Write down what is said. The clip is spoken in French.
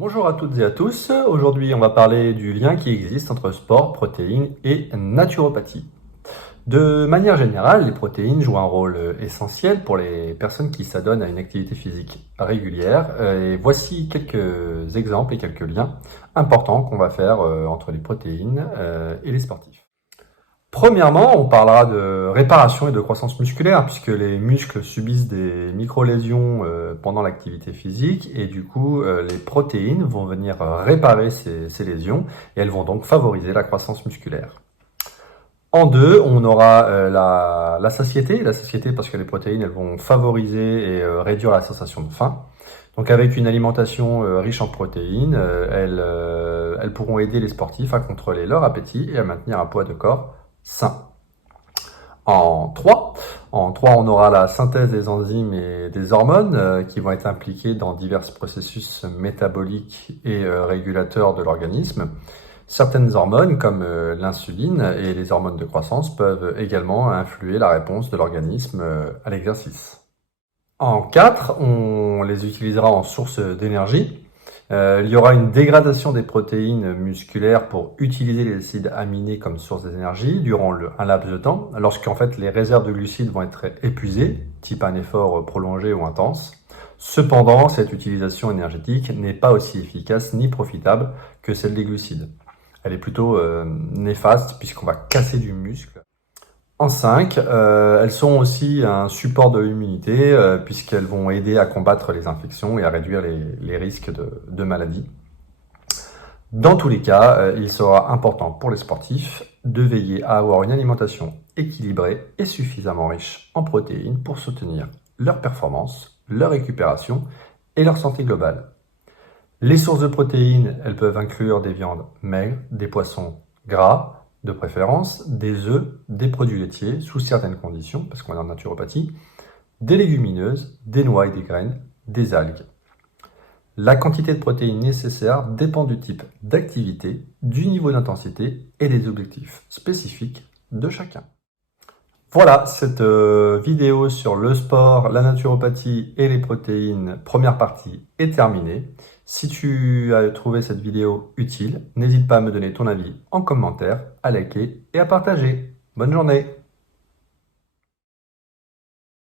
Bonjour à toutes et à tous. Aujourd'hui, on va parler du lien qui existe entre sport, protéines et naturopathie. De manière générale, les protéines jouent un rôle essentiel pour les personnes qui s'adonnent à une activité physique régulière. Et voici quelques exemples et quelques liens importants qu'on va faire entre les protéines et les sportifs. Premièrement, on parlera de réparation et de croissance musculaire, puisque les muscles subissent des micro-lésions pendant l'activité physique, et du coup, les protéines vont venir réparer ces lésions, et elles vont donc favoriser la croissance musculaire. En deux, on aura la satiété. La satiété parce que les protéines, elles vont favoriser et réduire la sensation de faim. Donc avec une alimentation riche en protéines, elles pourront aider les sportifs à contrôler leur appétit et à maintenir un poids de corps sain. En 3, on aura la synthèse des enzymes et des hormones qui vont être impliquées dans divers processus métaboliques et régulateurs de l'organisme. Certaines hormones, comme l'insuline et les hormones de croissance, peuvent également influer la réponse de l'organisme à l'exercice. En 4, on les utilisera en source d'énergie. Il y aura une dégradation des protéines musculaires pour utiliser les acides aminés comme source d'énergie durant un laps de temps, lorsqu'en fait les réserves de glucides vont être épuisées, type un effort prolongé ou intense. Cependant, cette utilisation énergétique n'est pas aussi efficace ni profitable que celle des glucides. Elle est plutôt néfaste puisqu'on va casser du muscle. En 5, elles sont aussi un support de l'immunité puisqu'elles vont aider à combattre les infections et à réduire les risques de maladies. Dans tous les cas, il sera important pour les sportifs de veiller à avoir une alimentation équilibrée et suffisamment riche en protéines pour soutenir leur performance, leur récupération et leur santé globale. Les sources de protéines, elles peuvent inclure des viandes maigres, des poissons gras, de préférence, des œufs, des produits laitiers, sous certaines conditions, parce qu'on est en naturopathie, des légumineuses, des noix et des graines, des algues. La quantité de protéines nécessaire dépend du type d'activité, du niveau d'intensité et des objectifs spécifiques de chacun. Voilà, cette vidéo sur le sport, la naturopathie et les protéines, première partie, est terminée. Si tu as trouvé cette vidéo utile, n'hésite pas à me donner ton avis en commentaire, à liker et à partager. Bonne journée!